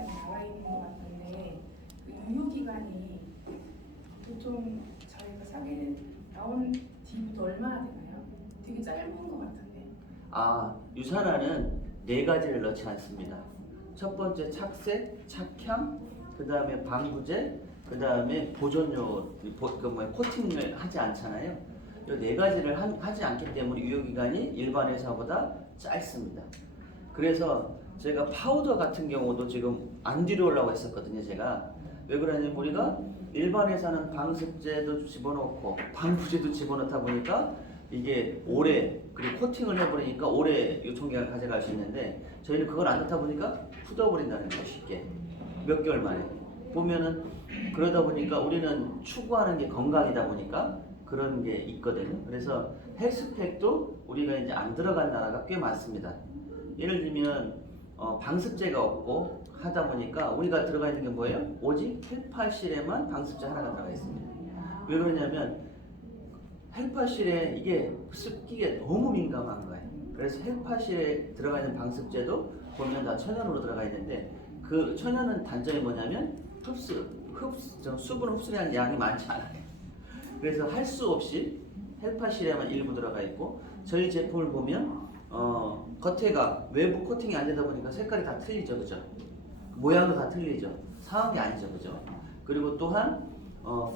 유효기간이 나와 있는 것 같은데 그 유효기간이 보통 저희가 사기 나온 뒤부터 얼마나 되나요? 되게 짧은 것 같은데. 유산화는 네 가지를 넣지 않습니다. 첫 번째 착색, 착향, 그 다음에 방부제, 그 다음에 보존료, 코팅을 하지 않잖아요. 이 네 가지를 하지 않기 때문에 유효기간이 일반 회사보다 짧습니다. 그래서 제가 파우더 같은 경우도 지금 안 들여오려고 했었거든요. 제가 왜 그러냐면 우리가 일반 회사는 방습제도 집어넣고 방부제도 집어넣다 보니까 이게 오래 그리고 코팅을 해버리니까 오래 유통기간을 가져갈 수 있는데 저희는 그걸 안 넣다 보니까 굳어버린다는 거예요. 쉽게 몇 개월 만에 보면은. 그러다 보니까 우리는 추구하는 게 건강이다 보니까 그런 게 있거든요. 그래서 헬스팩도 우리가 이제 안 들어간 나라가 꽤 많습니다. 예를 들면 방습제가 없고 하다 보니까 우리가 들어가 있는 게 뭐예요? 오직 헬파실에만 방습제 하나가 들어가 있습니다. 왜 그러냐면 헬파실에 이게 습기에 너무 민감한 거예요. 그래서 헬파실에 들어가 있는 방습제도 보면 다 천연으로 들어가 있는데 그 천연은 단점이 뭐냐면 수분 흡수량 양이 많지 않아요. 그래서 할 수 없이 헬파실에만 일부 들어가 있고 저희 제품을 보면 겉에가 외부 코팅이 안 되다 보니까 색깔이 다 틀리죠, 그죠? 모양도 다 틀리죠. 상한 게 아니죠, 그죠? 그리고 또한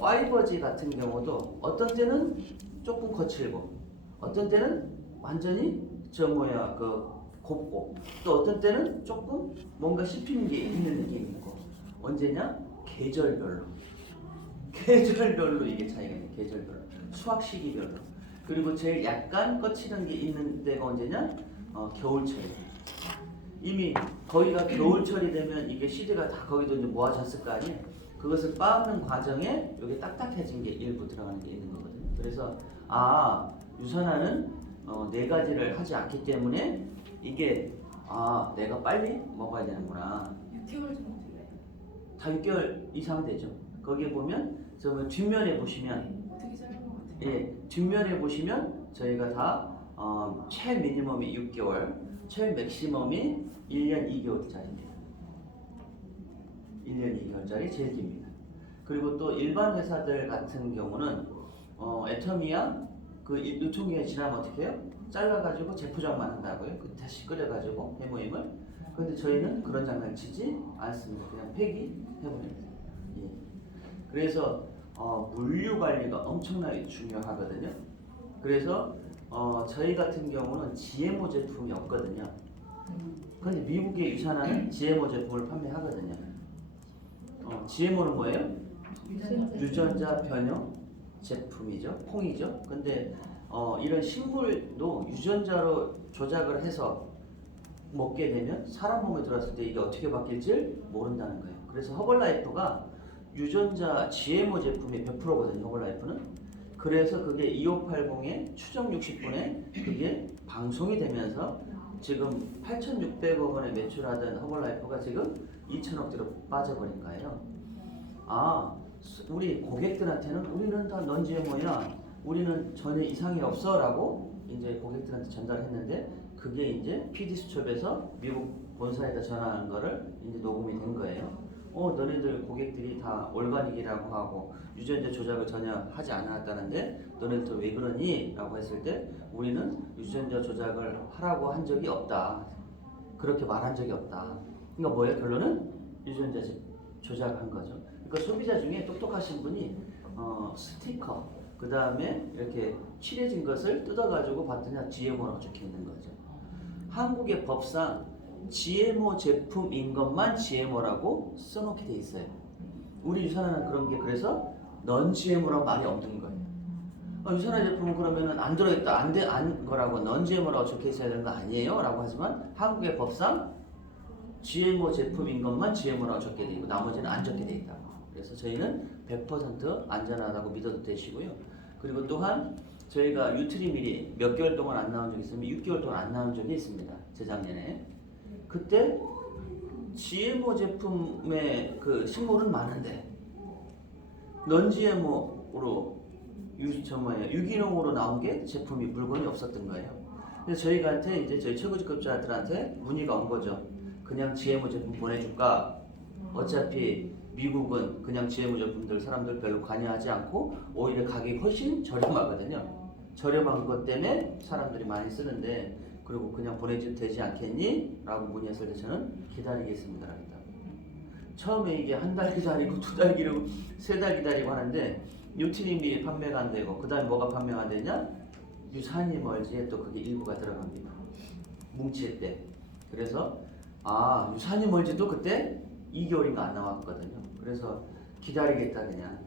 파이버지 같은 경우도 어떤 때는 조금 거칠고 어떤 때는 완전히 곱고 또 어떤 때는 조금 뭔가 씹히는 게 있는 느낌이 있고 언제냐? 계절별로 이게 차이가 있는 계절별로 수확 시기별로. 그리고 제일 약간 거칠은 게 있는 때가 언제냐? 겨울철. 이미 거기가 겨울철이 되면 이게 시드가 다 거기도 이제 모아졌을 거 아니에요. 그것을 빻는 과정에 여기 딱딱해진 게 일부 들어가는 게 있는 거거든요. 그래서 유산화는 네 가지를 하지 않기 때문에 이게 내가 빨리 먹어야 되는구나. 6개월 정도 돼요? 다 6개월 이상 되죠. 거기에 보면 뒷면에 보시면 되게 짧은 것 같아요. 예, 뒷면에 보시면 저희가 다 최미니멈이 6개월, 최맥시멈이 1년 2개월짜리입니다. 1년 2개월짜리 제일 깁니다. 그리고 또 일반 회사들 같은 경우는 애터미야 그 유통기한이 지나면 어떻게 해요? 잘라가지고 재포장만 한다고요. 다시 끓여가지고 해모임을. 그런데 저희는 그런 장난 치지 않습니다. 그냥 폐기해버립니다. 예. 그래서 물류 관리가 엄청나게 중요하거든요. 그래서 저희 같은 경우는 GMO 제품이 없거든요. 그런데 미국의 유산화는 GMO 제품을 판매하거든요. GMO는 뭐예요? 유전자 변형 제품이죠. 콩이죠. 근데 이런 식물도 유전자로 조작을 해서 먹게 되면 사람 몸에 들어왔을 때 이게 어떻게 바뀔지 모른다는 거예요. 그래서 허벌라이프가 유전자 GMO 제품이 100%거든요. 허벌라이프는. 그래서 그게 2580에 추정 60분에 그게 방송이 되면서 지금 8,600억 원에 매출하던 허벌라이프가 지금 2천억대로 빠져버린 거예요. 우리 고객들한테는 우리는 다 넌 GMO야. 우리는 전혀 이상이 없어 라고 이제 고객들한테 전달했는데 그게 이제 PD수첩에서 미국 본사에다 전화한 거를 이제 녹음이 된 거예요. 너네들 고객들이 다 올가닉이라고 하고 유전자 조작을 전혀 하지 않았다는데 너네들 왜 그러니? 라고 했을 때 우리는 유전자 조작을 하라고 한 적이 없다. 그렇게 말한 적이 없다. 그러니까 뭐예요? 결론은 유전자 조작한 거죠. 그러니까 소비자 중에 똑똑하신 분이 스티커 그 다음에 이렇게 칠해진 것을 뜯어가지고 봤더니 GMO라고 적혀 있는 거죠. 한국의 법상 GMO 제품인 것만 GMO라고 써놓게 돼 있어요. 우리 유산화는 그런 게 그래서 넌 GMO라고 말이 없는 거예요. 유산화 제품은 그러면은 안 들어있다 안 거라고 넌 GMO라고 적혀 있어야 되는 거 아니에요? 라고 하지만 한국의 법상 GMO 제품인 것만 GMO라고 적게 돼 있고 나머지는 안 적게 돼 있다고. 그래서 저희는 100% 안전하다고 믿어도 되시고요. 그리고 또한 저희가 유트리밀이 몇 개월 동안 안 나온 적이 있으면 6개월 동안 안 나온 적이 있습니다. 재작년에. 그때 GMO 제품의 그 식물은 많은데 넌 GMO로 유기농으로 나온 게 제품이 물건이 없었던 거예요. 그래서 저희한테 이제 저희 최고직급자들한테 문의가 온 거죠. 그냥 GMO 제품 보내줄까? 어차피 미국은 그냥 GMO 제품들 사람들 별로 관여하지 않고 오히려 가격이 훨씬 저렴하거든요. 저렴한 것 때문에 사람들이 많이 쓰는데 그리고 그냥 보내줘도 되지 않겠니? 라고 문의했을 때 저는 기다리겠습니다. 처음에 이게 한 달 기다리고 2달 기다리고 3달 기다리고 하는데 뉴트림이 판매가 안 되고 그 다음에 뭐가 판매가 안 되냐? 유산이 멀지에 또 그게 일부가 들어갑니다. 뭉칠 때. 그래서 유산이 멀지도 그때 2개월인가 안 나왔거든요. 그래서 기다리겠다 그냥.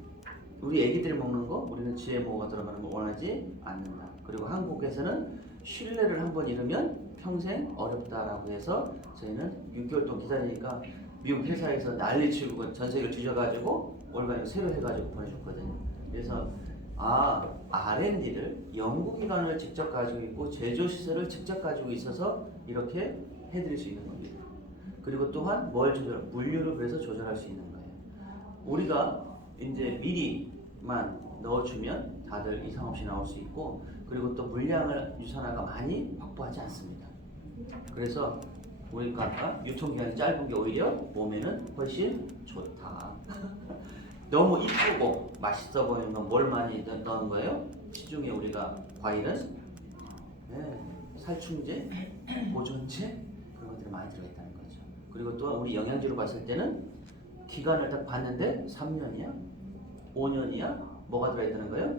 우리 애기들이 먹는 거 우리는 GMO가 들어가는 거 원하지 않는다. 그리고 한국에서는 신뢰를 한번 잃으면 평생 어렵다라고 해서 저희는 6개월 동안 기다리니까 미국 회사에서 난리치고 전 세계를 뒤져가지고 올바로 새로 해가지고 보내줬거든요. 그래서 R&D를 연구기관을 직접 가지고 있고 제조시설을 직접 가지고 있어서 이렇게 해드릴 수 있는 겁니다. 그리고 또한 뭘 조절? 물류를 그래서 조절할 수 있는 거예요. 우리가 이제 미리만 넣어주면 다들 이상 없이 나올 수 있고 그리고 또 물량을 유산화가 많이 확보하지 않습니다. 그래서 우리가 아까 유통기한이 짧은 게 오히려 몸에는 훨씬 좋다. 너무 이쁘고 맛있어 보이는 건 뭘 많이 넣은 거예요? 시중에 우리가 과일은 살충제, 보존제 그런 것들이 많이 들어있다는 거죠. 그리고 또 우리 영양제로 봤을 때는 기간을 딱 봤는데 3년이야? 5년이야? 뭐가 들어있다는 거예요?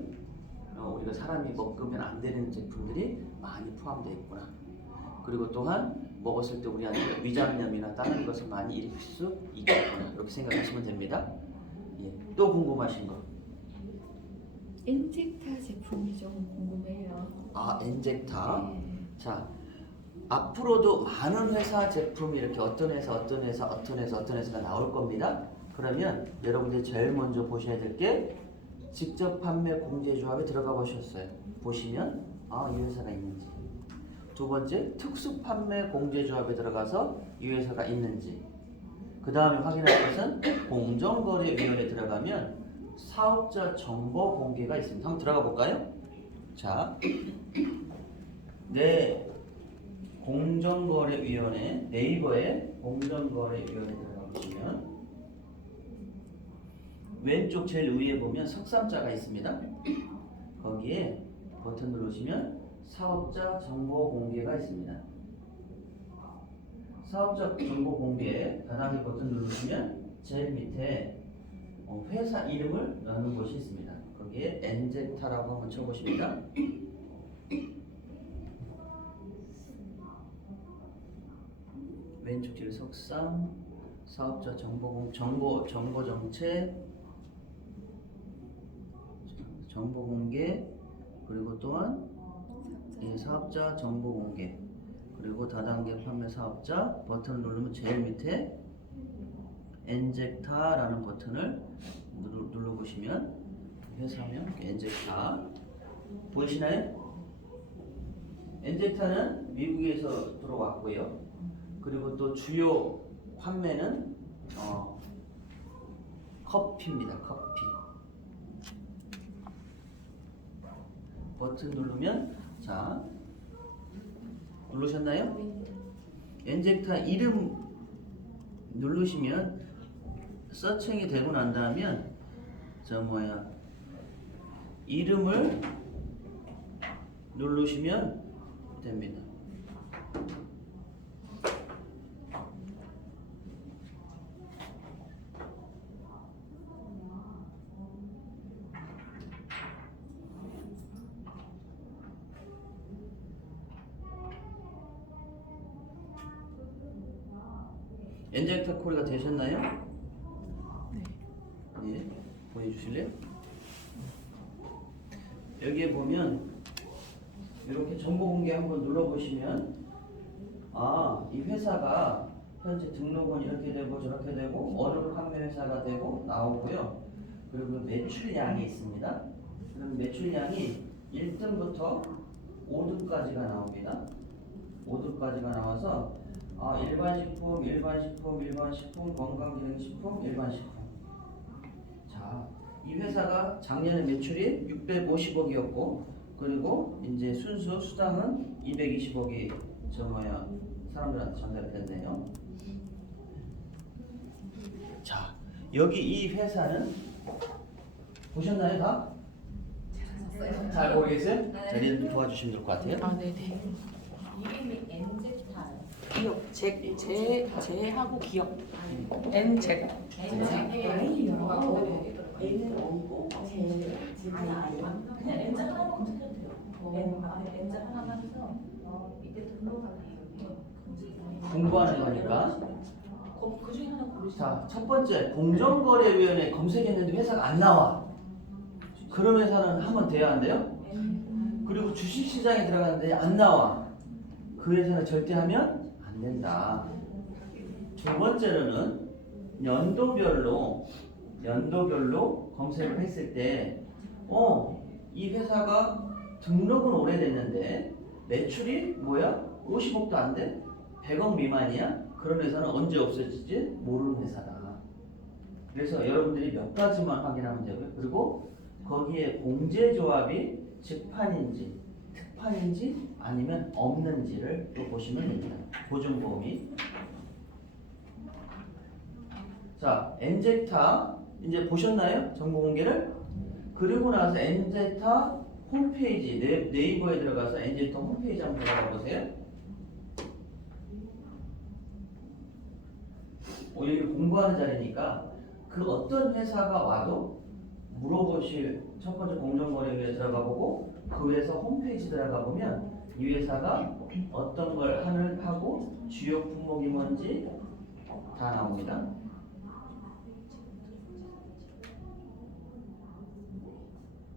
우리가 사람이 먹으면 안 되는 제품들이 많이 포함되어 있구나. 그리고 또한 먹었을 때 우리한테 위장염이나 다른 것을 많이 일으킬 수 있겠구나. 이렇게 생각하시면 됩니다. 예. 또 궁금하신 거? 엔젝타 제품이 좀 궁금해요. 엔젝타. 네. 자, 앞으로도 많은 회사 제품이 이렇게 어떤 회사가 나올 겁니다. 그러면 여러분들이 제일 먼저 보셔야 될 게 직접 판매 공제조합에 들어가 보셨어요. 보시면 이 회사가 있는지. 두 번째, 특수 판매 공제조합에 들어가서 이 회사가 있는지. 그 다음에 확인할 것은 공정거래위원회에 들어가면 사업자 정보 공개가 있습니다. 한번 들어가 볼까요? 자, 공정거래위원회, 네이버에 공정거래위원회 들어가 보시면 왼쪽 제일 위에 보면 석삼자가 있습니다. 거기에 버튼 누르시면 사업자 정보 공개가 있습니다. 사업자 정보 공개 다단계 버튼 누르시면 제일 밑에 회사 이름을 넣는 곳이 있습니다. 거기에 엔젝타라고 한번 쳐보십니다. 왼쪽 줄 석상 사업자 정보 공개 그리고 또한 사업자 정보 공개 그리고 다단계 판매 사업자 버튼을 누르면 제일 밑에 엔젝타라는 버튼을 눌러보시면 회사명 엔젝타 보이시나요? 엔젝타는 미국에서 들어왔고요. 그리고 또 주요 판매는 커피입니다. 커피. 버튼 누르면 자 누르셨나요? 엔젝타 이름 누르시면 서칭이 되고 난 다음에 이름을 누르시면 됩니다. 엔젝타 콜이 되셨나요? 네. 예, 보여주실래요? 여기에 보면 이렇게 정보 공개 한번 눌러보시면 이 회사가 현재 등록은 이렇게 되고 저렇게 되고 어느 판매 회사가 되고 나오고요. 그리고 매출량이 있습니다. 그럼 매출량이 1등부터 5등까지가 나옵니다. 5등까지가 나와서 일반식품, 건강기능식품, 일반식품. 자, 이 회사가 작년에 매출이 650억이었고, 그리고 이제 순수 수당은 220억이 사람들한테 전달이 됐네요. 자, 여기 이 회사는 보셨나요 다? 잘 모르겠어요? 자리를 좀 도와주시면 될 것 같아요. 아, 네네. 이름이 엔제타예요. 기억, 제하고 기억. 엔젝. 엔제에 N은 N고 제는 I야. 그냥 엔제 하나만 검색해도 돼요. 엔제 하나만 해서 이때 등록하기 공부하는 거니까. 그 중에 하나 고르시면 자, 첫 번째 공정거래위원회 검색했는데 회사가 안 나와. 그런 회사는 하면 돼야 한대요. 그리고 주식시장에 들어갔는데 안 나와. 그 회사는 절대 하면 안 된다. 두 번째로는 연도별로 검색을 했을 때, 이 회사가 등록은 오래됐는데 매출이 뭐야? 50억도 안 돼? 100억 미만이야? 그런 회사는 언제 없어질지 모르는 회사다. 그래서 여러분들이 몇 가지만 확인하면 되고요. 그리고 거기에 공제조합이 직판인지 특판인지 아니면 없는지를 또 보시면 됩니다. 보증보험이. 자, 엔제타 이제 보셨나요? 정보 공개를? 그리고 나서 엔제타 홈페이지 네이버에 들어가서 엔제타 홈페이지 한번 들어가 보세요. 여기 공부하는 자리니까 그 어떤 회사가 와도 물어보실 첫 번째 공정거래위에 들어가 보고 그 회사 홈페이지 들어가 보면 이 회사가 어떤 걸 하고 주요 품목이 뭔지 다 나옵니다.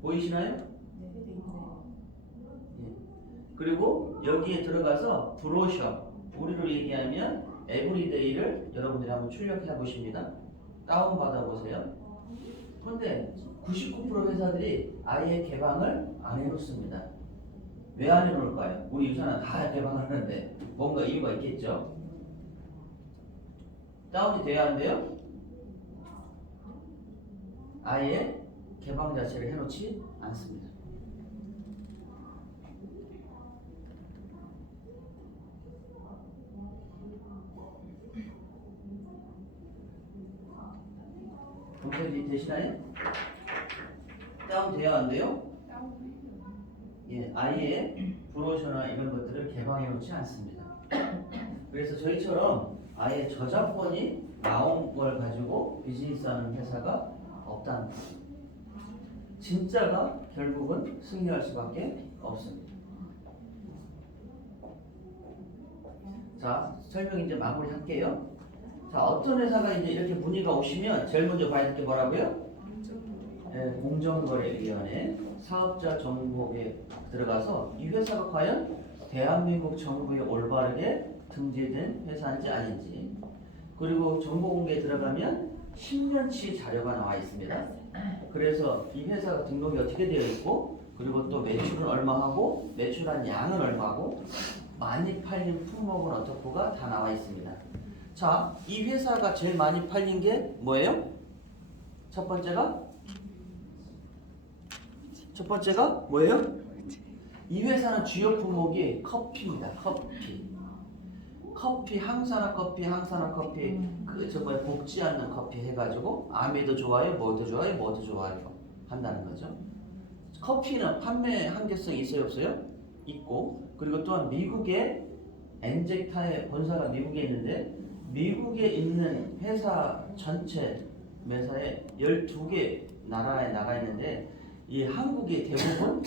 보이시나요? 예. 그리고 여기에 들어가서 브로셔, 우리로 얘기하면 에브리데이를 여러분들이 한번 출력해 보십니다. 다운 받아 보세요. 그런데 99% 회사들이 아예 개방을 안 해놓습니다. 왜 안 해놓을까요? 우리 유사는 다 개방을 하는데 뭔가 이유가 있겠죠. 다운이 돼야 하는데요. 아예 개방 자체를 해놓지 않습니다. 검색이 되시나요? 다운돼야 한대요? 예, 아예 브로셔나 이런 것들을 개방해 놓지 않습니다. 그래서 저희처럼 아예 저작권이 나온 걸 가지고 비즈니스하는 회사가 없다는 거죠. 진짜가 결국은 승리할 수밖에 없습니다. 자, 설명 이제 마무리할게요. 자, 어떤 회사가 이제 이렇게 문의가 오시면 제일 먼저 봐야 될 게 뭐라고요? 공정거래위원회 사업자 정보에 들어가서 이 회사가 과연 대한민국 정부에 올바르게 등재된 회사인지 아닌지, 그리고 정보공개에 들어가면 10년치 자료가 나와 있습니다. 그래서 이 회사가 등록이 어떻게 되어 있고, 그리고 또 매출은 얼마하고 매출한 양은 얼마고 많이 팔린 품목은 어떻고가 다 나와 있습니다. 자, 이 회사가 제일 많이 팔린 게 뭐예요? 첫 번째가 뭐예요? 이 회사는 주요 품목이 커피입니다. 커피, 항산화 커피, 볶지 않는 커피 해가지고 암에도 좋아요, 뭐도 좋아요 한다는 거죠. 커피는 판매 한계성이 있어요, 없어요? 있고, 그리고 또한 미국의 엔젝타의 본사가 미국에 있는데 미국에 있는 회사 전체 매사에 12개 나라에 나가 있는데 이 한국이 대부분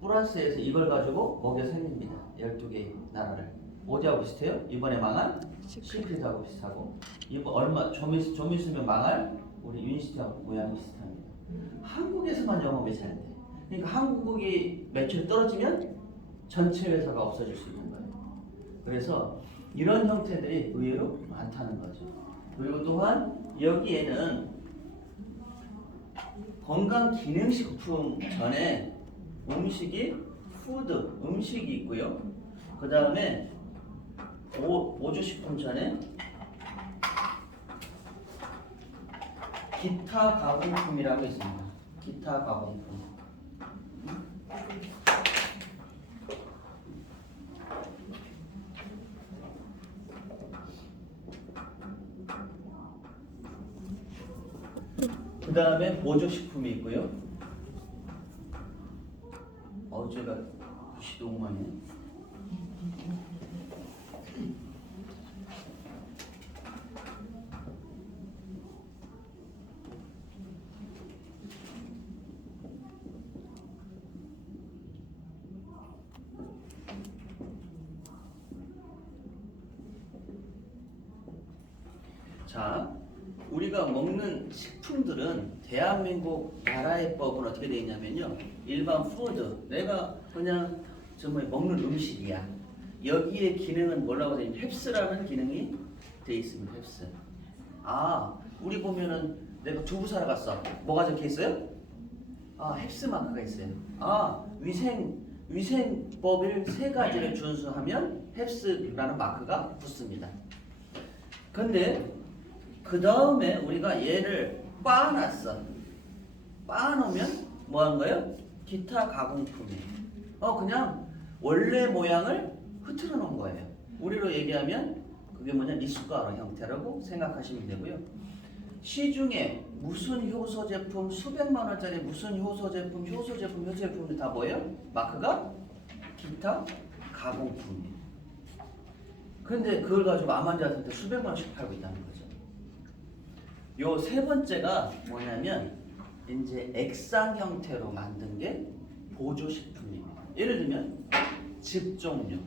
플러스에서 이걸 가지고 먹여 살립니다. 12개 나라를. 어디하고 비슷해요? 이번에 망한 시크릿하고 비슷하고, 이번 좀 있으면 망할 우리 유니스트하고 모양이 비슷합니다. 한국에서만 영업이 잘 돼. 그러니까 한국이 매출이 떨어지면 전체 회사가 없어질 수 있는 거예요. 그래서 이런 형태들이 의외로 많다는 거죠. 그리고 또한 여기에는 건강기능식품 전에 음식이 있고요. 그 다음에 오주식품 전에 기타 가공품이라고 있습니다. 기타 가공품. 그 다음에 보조식품이 있고요. 제가 글씨 너무 많이 해. 자, 우리가 먹는 식품들은 대한민국 나라의 법은 어떻게 되어 있냐면요. 일반 푸드, 내가 그냥 정말 먹는 음식이야. 여기에 기능은 뭐라고 되어 있냐면 햅스라는 기능이 되어 있습니다. 햅스. 우리 보면은 내가 두부 사러 갔어. 뭐가 적혀 있어요? 햅스 마크가 있어요. 위생법을 3가지를 준수하면 햅스라는 마크가 붙습니다. 근데 그 다음에 우리가 얘를 빻아놨어. 빻아놓으면 뭐 한 거예요? 기타 가공품이에요. 그냥 원래 모양을 흐트러 놓은 거예요. 우리로 얘기하면 그게 뭐냐? 미숫가루 형태라고 생각하시면 되고요. 시중에 무슨 효소 제품, 수백만 원짜리 무슨 효소 제품이 다 뭐예요? 마크가 기타 가공품이에요. 근데 그걸 가지고 암 환자한테 수백만 원씩 팔고 있다는 거죠. 요 3번째가 뭐냐면 이제 액상 형태로 만든 게 보조식품입니다. 예를 들면 즙 종류.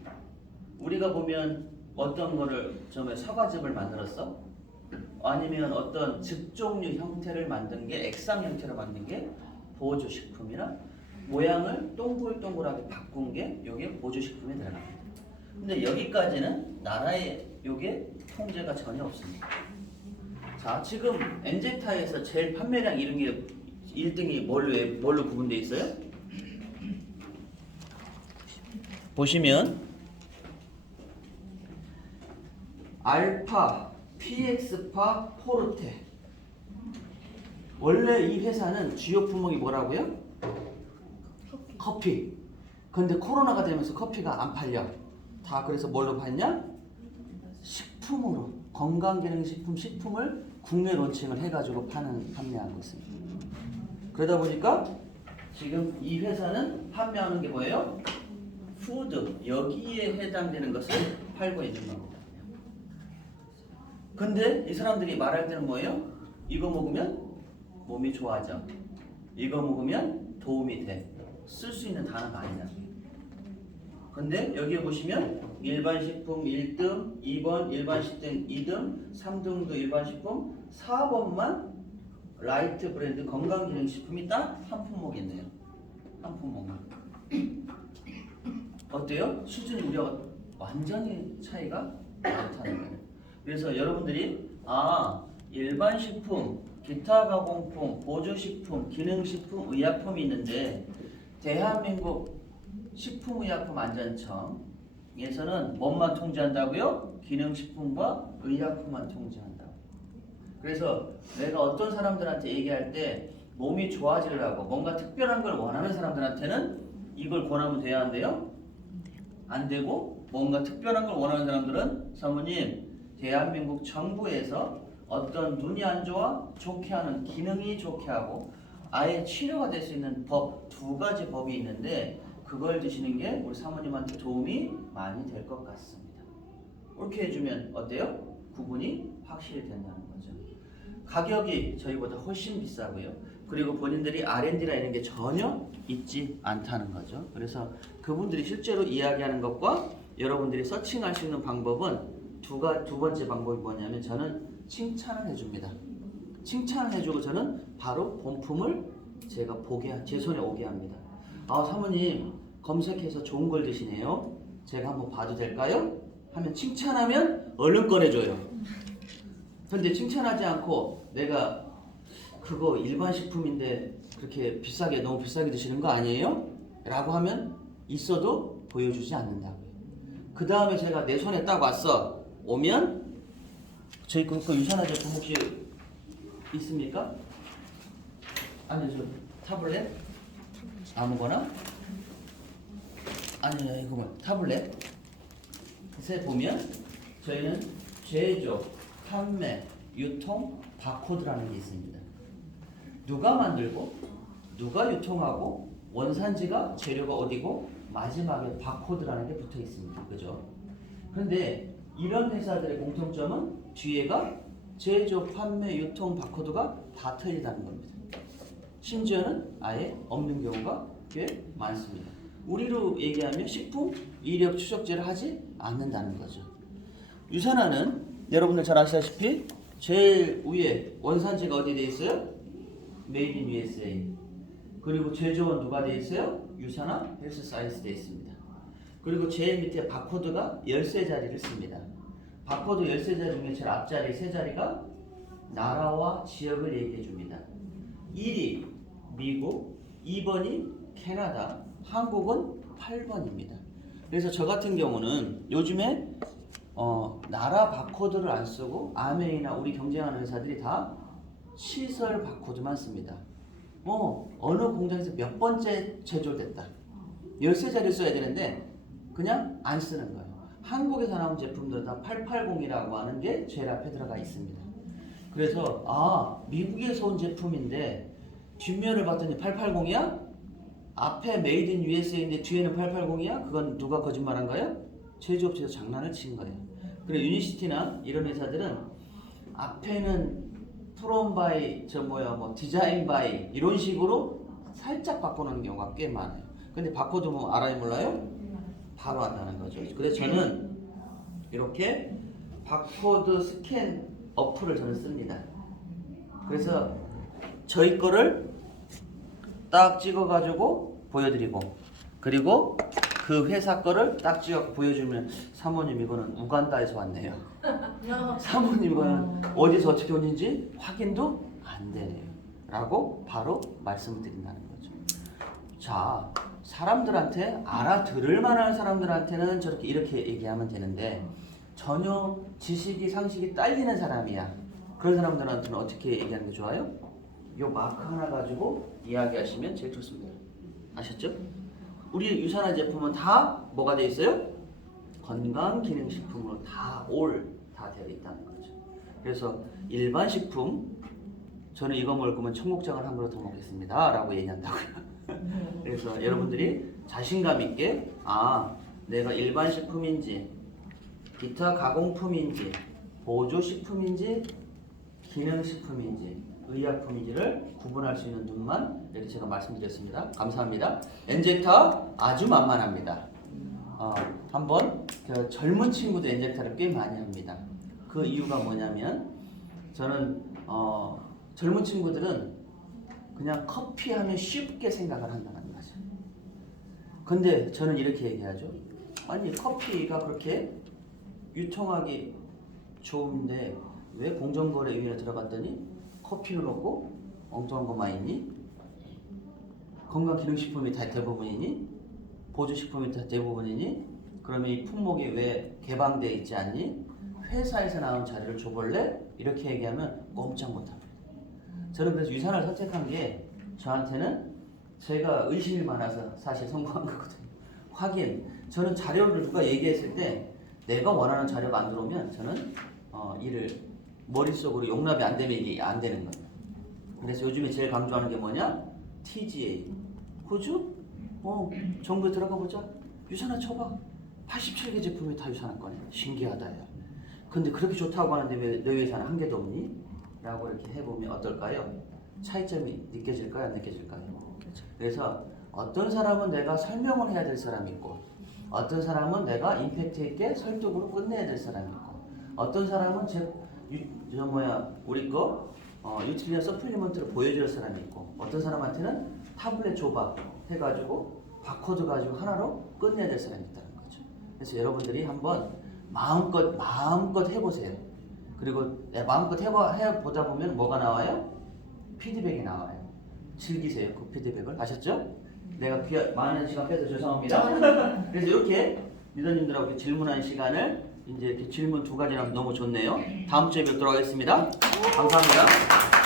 우리가 보면 어떤 거를 처음에 사과즙을 만들었어? 아니면 어떤 즙 종류 형태를 만든 게 액상 형태로 만든 게 보조식품이라 모양을 동글동글하게 바꾼 게 요게 보조식품에 들어갑니다. 근데 여기까지는 나라에 요게 통제가 전혀 없습니다. 자, 지금 엔젝타에서 제일 판매량 이런 게 1등이 뭘로 구분되어 있어요? 보시면 알파, PX파, 포르테. 원래 이 회사는 주요 품목이 뭐라고요? 커피. 근데 코로나가 되면서 커피가 안 팔려. 다 그래서 뭘로 팔냐? 식품으로. 건강기능식품, 식품을 국내 론칭을 해가지고 판매하고 있습니다. 그러다 보니까 지금 이 회사는 판매하는 게 뭐예요? 푸드, 여기에 해당되는 것을 팔고 있는 겁니다. 근데 이 사람들이 말할 때는 뭐예요? 이거 먹으면 몸이 좋아져. 이거 먹으면 도움이 돼. 쓸 수 있는 단어가 아니잖아요. 근데 여기에 보시면 일반식품 1등, 2번 일반식품 2등, 3등도 일반식품, 4번만 라이트 브랜드 건강기능식품이 딱 한 품목이 있네요. 한 품목만. 어때요? 수준이 우리가 완전히 차이가 많다는 거예요. 그래서 여러분들이 일반식품, 기타 가공품, 보조식품, 기능식품, 의약품이 있는데 대한민국 식품의약품안전청에서는 뭐만 통제한다고요? 기능식품과 의약품만 통제한다고. 그래서 내가 어떤 사람들한테 얘기할 때 몸이 좋아지려고 뭔가 특별한 걸 원하는 사람들한테는 이걸 권하면 돼야 한대요? 안 되고 뭔가 특별한 걸 원하는 사람들은 사모님 대한민국 정부에서 어떤 눈이 안 좋아 좋게 하는 기능이 좋게 하고 아예 치료가 될 수 있는 법 2가지 법이 있는데 그걸 드시는 게 우리 사모님한테 도움이 많이 될 것 같습니다. 이렇게 해주면 어때요? 구분이 확실히 된다는 거죠. 가격이 저희보다 훨씬 비싸고요. 그리고 본인들이 R&D라 이런 게 전혀 있지 않다는 거죠. 그래서 그분들이 실제로 이야기하는 것과 여러분들이 서칭할 수 있는 방법은 두 번째 방법이 뭐냐면 저는 칭찬을 해줍니다. 칭찬을 해주고 저는 바로 본품을 제가 제 손에 오게 합니다. 사모님 검색해서 좋은 걸 드시네요. 제가 한번 봐도 될까요? 하면 칭찬하면 얼른 꺼내줘요. 근데 칭찬하지 않고 내가 그거 일반 식품인데 그렇게 너무 비싸게 드시는 거 아니에요? 라고 하면 있어도 보여주지 않는다고요. 그 다음에 제가 내 손에 딱 오면 저희 그 유산화 제품 혹시 있습니까? 아니요, 저 타블렛? 아무거나? 아니요, 이거 타블렛? 세 보면 저희는 제조, 판매, 유통, 바코드라는 게 있습니다. 누가 만들고 누가 유통하고 원산지가 재료가 어디고 마지막에 바코드라는 게 붙어 있습니다. 그죠? 그런데 이런 회사들의 공통점은 뒤에가 제조, 판매, 유통 바코드가 다 틀리다는 겁니다. 심지어는 아예 없는 경우가 꽤 많습니다. 우리로 얘기하면 식품 이력 추적제를 하지 않는다는 거죠. 유산화는 여러분들 잘 아시다시피 제일 위에 원산지가 어디 돼 있어요? Made in USA. 그리고 제조원 누가 돼 있어요? 유산화 헬스 사이언스 돼 있습니다. 그리고 제일 밑에 바코드가 13자리를 씁니다. 바코드 13자리 중에 제일 앞자리 3자리가 나라와 지역을 얘기해 줍니다. 1이 미국, 2번이 캐나다, 한국은 8번입니다. 그래서 저 같은 경우는 요즘에 나라 바코드를 안 쓰고 아메이나 우리 경쟁하는 회사들이 다 시설 바코드만 씁니다. 어느 공장에서 몇 번째 제조됐다. 13자리 써야 되는데 그냥 안 쓰는 거예요. 한국에서 나온 제품들은 다 880이라고 하는 게 제일 앞에 들어가 있습니다. 그래서 미국에서 온 제품인데 뒷면을 봤더니 880이야? 앞에 메이드 인 USA인데 뒤에는 880이야? 그건 누가 거짓말한가요? 제조업체에서 장난을 친 거예요. 그리고 유니시티나 이런 회사들은 앞에는 프롬 바이 디자인 바이 이런 식으로 살짝 바꿔놓는 경우가 꽤 많아요. 근데 바코드 뭐 알아요 몰라요? 바로 안다는 거죠. 그래서 저는 이렇게 바코드 스캔 어플을 저는 씁니다. 그래서 저희 거를 딱 찍어가지고 보여드리고 그리고 그 회사 거를 딱 찍어 보여주면 사모님 이거는 우간다에서 왔네요. 사모님 이거는 어디서 어떻게 온지 확인도 안 되네요. 라고 바로 말씀을 드린다는 거죠. 자, 사람들한테 알아들을 만한 사람들한테는 저렇게 이렇게 얘기하면 되는데 전혀 지식이 상식이 딸리는 사람이야. 그런 사람들한테는 어떻게 얘기하는 게 좋아요? 요 마크 하나 가지고 이야기하시면 제일 좋습니다. 아셨죠? 우리 유산화 제품은 다 뭐가 돼 있어요? 건강기능식품으로 다 되어 있다는 거죠. 그래서 일반 식품 저는 이거 먹을 거면 청국장을 한 그릇 더 먹겠습니다 라고 얘기한다고요. 그래서 여러분들이 자신감 있게 내가 일반 식품인지 기타 가공품인지 보조식품인지 기능식품인지 의약품인지를 구분할 수 있는 눈만 이렇게 제가 말씀드렸습니다. 감사합니다. 엔젝터 아주 만만합니다. 한번 젊은 친구들 엔젝터를 꽤 많이 합니다. 그 이유가 뭐냐면 저는 젊은 친구들은 그냥 커피 하면 쉽게 생각을 한다는 거죠. 근데 저는 이렇게 얘기하죠. 아니 커피가 그렇게 유통하기 좋은데 왜 공정거래위원회 들어갔더니 커피를 넣고 엉뚱한 것만 있니? 건강기능식품이 다 대부분이니? 보조식품이 다 대부분이니? 그러면 이 품목이 왜 개방되어 있지 않니? 회사에서 나온 자료를 줘볼래? 이렇게 얘기하면 꼼짝 못합니다. 저는 그래서 유산을 선택한 게 저한테는 제가 의심이 많아서 사실 성공한 거거든요. 확인. 저는 자료를 누가 얘기했을 때 내가 원하는 자료가 안 들어오면 저는 이를 머릿속으로 용납이 안 되면 이게 안 되는 거예요. 그래서 요즘에 제일 강조하는 게 뭐냐? TGA. 호주? 정부에 들어가 보자. 유산화 쳐봐. 87개 제품이 다 유산화 거네. 신기하다 야. 근데 그렇게 좋다고 하는데 왜 너희 회사는 한 개도 없니? 라고 이렇게 해보면 어떨까요? 차이점이 느껴질까요? 안 느껴질까요? 그래서 어떤 사람은 내가 설명을 해야 될 사람이 있고 어떤 사람은 내가 임팩트 있게 설득으로 끝내야 될 사람이 있고 어떤 사람은 우리 거 유틸리아 서플리먼트를 보여줄 사람이 있고 어떤 사람한테는 타블렛 줘봐 해가지고 바코드 가지고 하나로 끝내야 될 사람이 있다는 거죠. 그래서 여러분들이 한번 마음껏 해보세요. 그리고 마음껏 해보다 보면 뭐가 나와요? 피드백이 나와요. 즐기세요. 그 피드백을. 아셨죠? 내가 많은 시간 빼서 죄송합니다. 그래서 이렇게 리더님들하고 질문하는 시간을 이제 이렇게 질문 2가지나 너무 좋네요. 다음 주에 뵙도록 하겠습니다. 감사합니다.